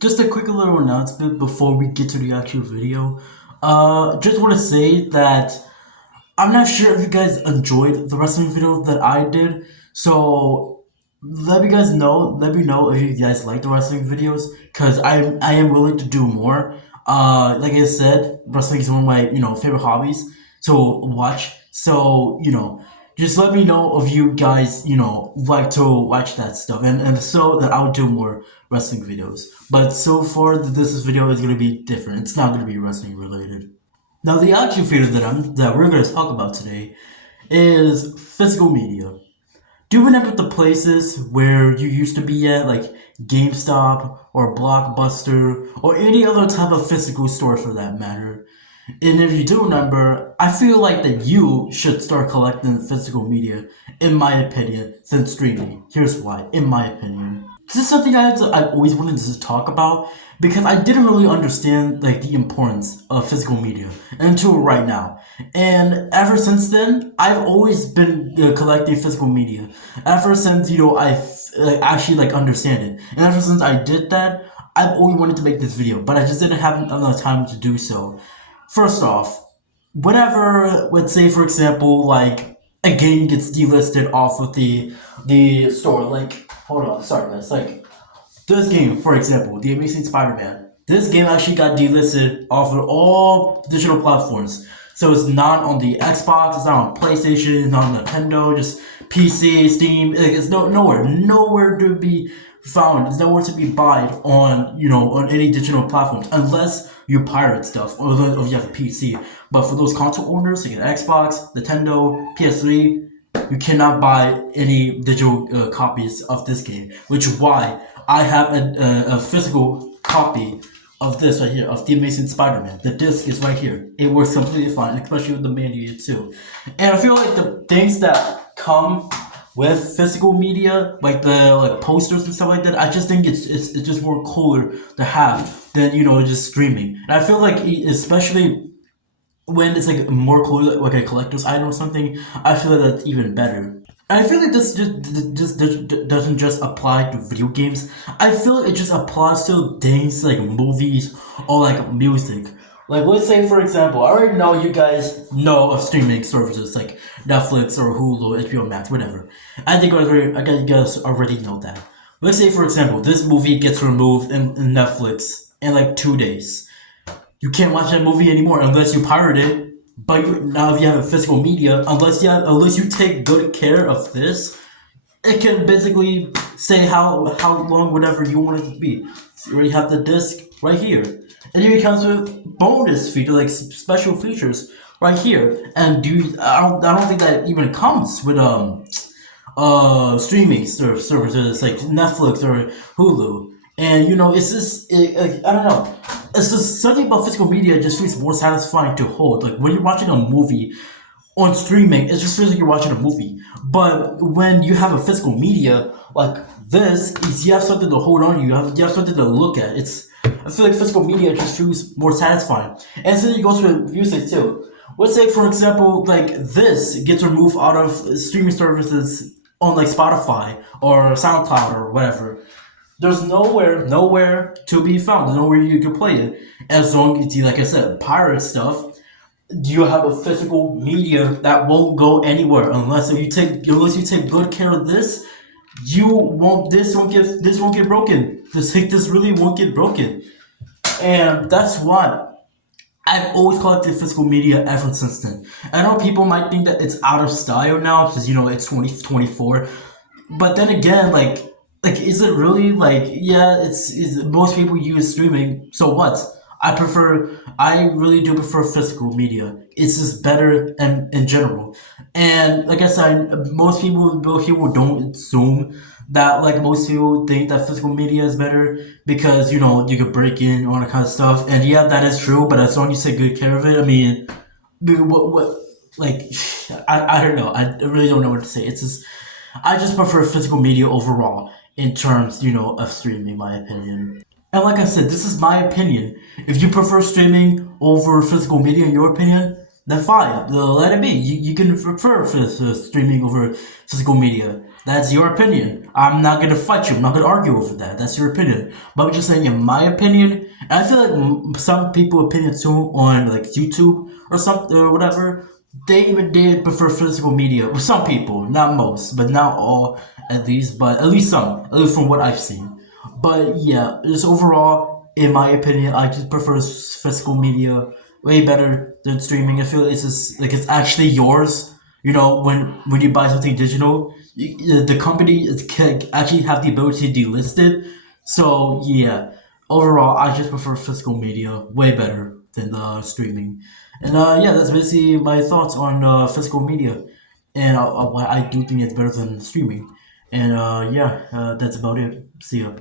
Just a quick little announcement before we get to the actual video. Just want to say that I'm not sure if you guys enjoyed the wrestling video that I did. So let me guys know. Let me know if you guys like the wrestling videos, cause I am willing to do more. Like I said, wrestling is one of my favorite hobbies. So watch. So just let me know if you guys like to watch that stuff, and so that I'll do more wrestling videos. But so far, this video is gonna be different. It's not gonna be wrestling related. Now, the actual video that we're going to talk about today is physical media. Do you remember the places where you used to be at, like GameStop or Blockbuster or any other type of physical store for that matter? And if you do remember, I feel like that you should start collecting physical media, in my opinion, since streaming. Here's why, in my opinion. This is something I've always wanted to talk about because I didn't really understand like the importance of physical media until right now. And ever since then, I've always been collecting physical media. Ever since I've actually like understand it, and ever since I did that, I've always wanted to make this video, but I just didn't have enough time to do so. First off, whenever, let's say for example, like a game gets delisted off of the store, like hold on, sorry guys, like this game, for example, The Amazing Spider-Man. This game actually got delisted off of all digital platforms. So it's not on the Xbox, it's not on PlayStation, it's not on Nintendo, just PC, Steam. Like, it's nowhere to be found. It's nowhere to be bought on on any digital platforms unless you pirate stuff or if you have a PC. But for those console owners, like an Xbox, Nintendo, PS3, you cannot buy any digital copies of this game, which is why I have a physical copy of this right here, of The Amazing Spider-Man. The disc is right here. It works completely fine, especially with the manual too. And I feel like the things that come with physical media, like the posters and stuff like that, I just think it's just more cooler to have than just streaming. And I feel like especially when it's like more cooler, like a collector's item or something, I feel like that's even better. And I feel like this doesn't just apply to video games. I feel like it just applies to things like movies or like music. Like let's say for example, I already know you guys know of streaming services like Netflix or Hulu, HBO Max, whatever. I guess you guys already know that. Let's say for example, this movie gets removed in Netflix in like 2 days. You can't watch that movie anymore unless you pirate it. But now, if you have a physical media, unless you take good care of this, it can basically say how long whatever you want it to be. You already have the disc right here, and then it comes with bonus feature like special features right here. And I don't think that even comes with streaming services like Netflix or Hulu. And it's just I don't know. It's just something about physical media just feels more satisfying to hold. Like when you're watching a movie on streaming, it just feels like you're watching a movie. But when you have a physical media like this, is you have something to hold on to. You have something to look at. I feel like physical media just feels more satisfying. And so it goes with music too. Let's say for example, like this gets removed out of streaming services on like Spotify or SoundCloud or whatever. There's nowhere to be found. There's nowhere you can play it. As long as you, like I said, pirate stuff, you have a physical media that won't go anywhere unless you take good care of this. You won't. This won't get broken. This really won't get broken. And that's why I've always collected physical media ever since then. I know people might think that it's out of style now because it's 2024, but then again, like is it really like yeah? It's is most people use streaming. So what? I really do prefer physical media. It's just better in general. And like I said, most people here don't assume that like most people think that physical media is better because you could break in all that kind of stuff. And yeah, that is true. But as long as you take good care of it, I mean, what like I don't know. I really don't know what to say. It's just I just prefer physical media overall in terms of streaming, in my opinion. And like I said, this is my opinion. If you prefer streaming over physical media, in your opinion, then fine. Let it be. You can prefer streaming over physical media. That's your opinion. I'm not gonna fight you. I'm not gonna argue over that. That's your opinion. But I'm just saying, in my opinion, and I feel like some people' opinion too on like YouTube or something or whatever, they even did prefer physical media. Some people, not most, but not all, at least. But at least some, at least from what I've seen. But yeah, just overall, in my opinion, I just prefer physical media way better than streaming. I feel it's just like it's actually yours. You know, when you buy something digital, the company can actually have the ability to delist it. So yeah, overall, I just prefer physical media way better than streaming. And yeah, that's basically my thoughts on physical media, and why I do think it's better than streaming. And yeah, that's about it. See ya.